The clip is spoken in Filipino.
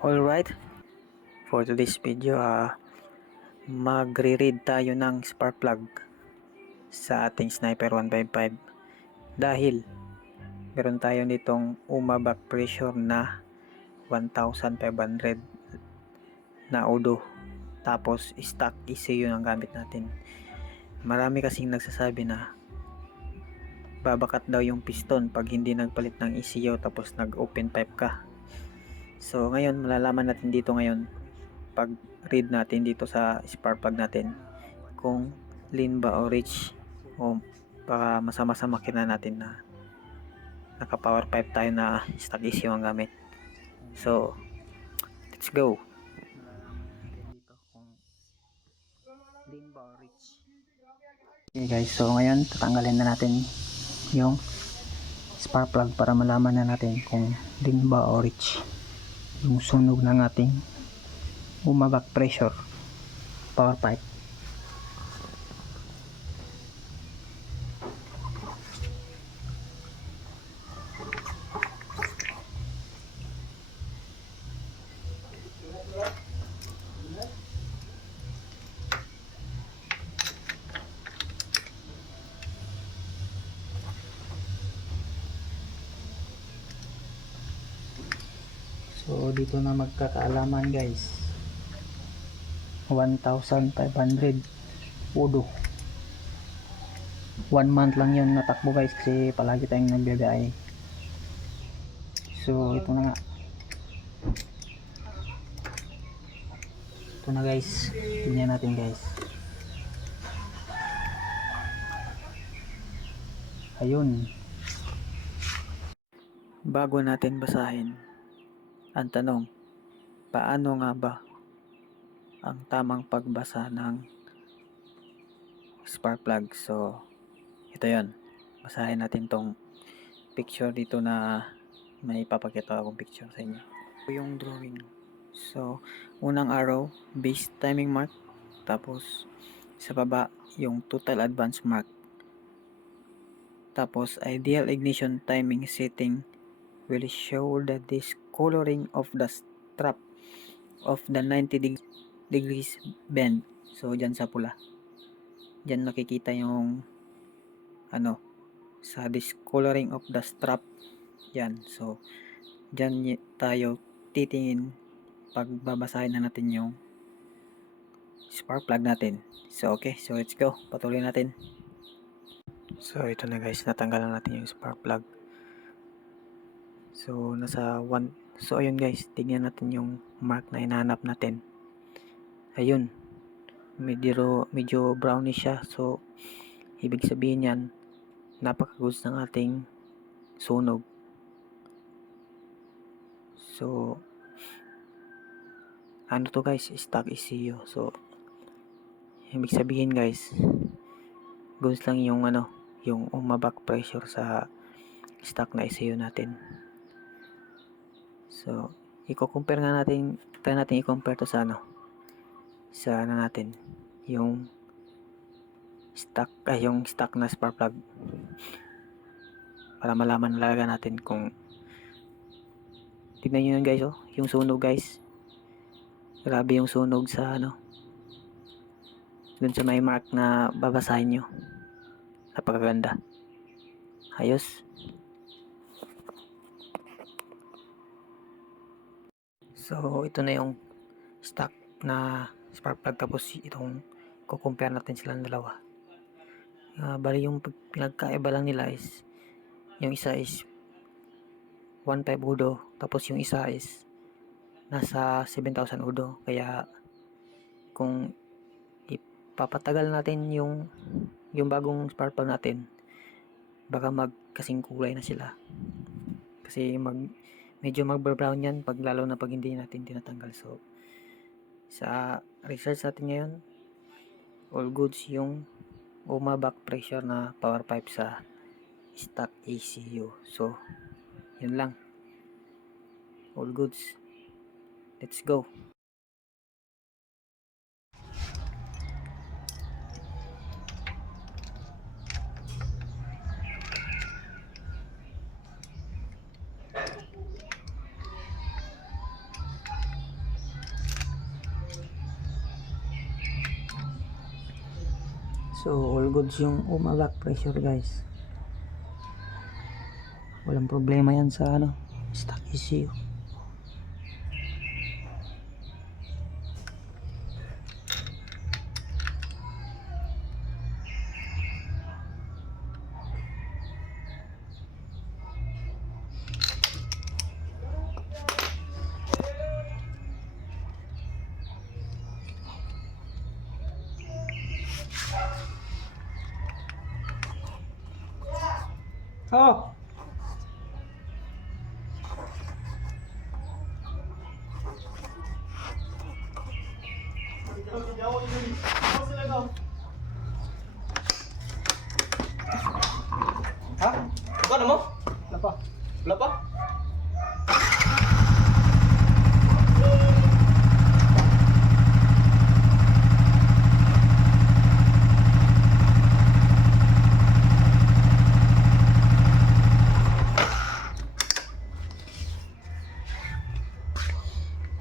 Alright, for today's video, magre-read tayo ng spark plug sa ating Sniper 155 dahil meron tayo nitong back pressure na 1,500 na odo, tapos stock ECU ang gamit natin. Marami kasing nagsasabi na babakat daw yung piston pag hindi nagpalit ng ECU tapos nag-open pipe ka. So ngayon malalaman natin dito ngayon pag read natin dito sa spark plug natin kung lean ba o rich, o baka masama sa makina natin na naka power pipe tayo na stock ECU ang gamit. So let's go. Malalaman natin dito kung lean ba o rich. Okay guys, so ngayon tatanggalin na natin yung spark plug para malaman na natin kung lean ba o rich yung sunog ng ating back pressure power pipe. So dito na magkakaalaman guys, 1,500 odo. 1 month lang yun natakbo guys kasi palagi tayong nagbibiyahe. So ito na nga, ito na guys, tingnan natin guys. Ayun, bago natin basahin, ang tanong, paano nga ba ang tamang pagbasa ng spark plug? So ito yon, basahin natin tong picture dito na may papakita akong picture sa inyo. Yung drawing, so unang arrow base timing mark, tapos sa baba yung total advance mark, tapos ideal ignition timing setting will show the discoloring of the strap of the 90 degrees bend. So dyan sa pula, dyan makikita yung sa discoloring of the strap yan. So dyan tayo titingin pag babasahin na natin yung spark plug natin. So okay, so let's go, patuloy natin. So ito na guys, natanggalan natin yung spark plug. So nasa 1. So ayun guys, tignan natin yung mark na hinahanap natin. Ayun, medyo brownish siya. So ibig sabihin yan, napaka-goods ng ating sunog. So ano to guys, stock ECU. So ibig sabihin guys, goods lang yung yung back pressure sa stock na ECU natin. So i-compare nga natin, try natin i-compare to sa sa natin, yung stock na spark plug, para malaman talaga natin kung, tignan nyo yun guys, yung sunog guys, grabe yung sunog sa dun sa may mark na babasahin nyo, napakaganda, ayos. So ito na yung stock na spark plug, tapos itong kukumpare natin silang dalawa. Bali yung pinagkaiba lang nila is yung isa is 1.5 odo, tapos yung isa is nasa 7,000 odo. Kaya kung ipapatagal natin yung bagong spark plug natin, baka magkasing kulay na sila, kasi medyo mag-brown yan lalo na pag hindi natin tinatanggal. So sa research natin ngayon, all goods yung back pressure na power pipe sa stock ECU. So yun lang, all goods, let's go. So all goods yung UMA back pressure guys. Walang problema yan sa ano, stock issue. Oh. Ha? Ikaw na mo? Apa? Wala pa?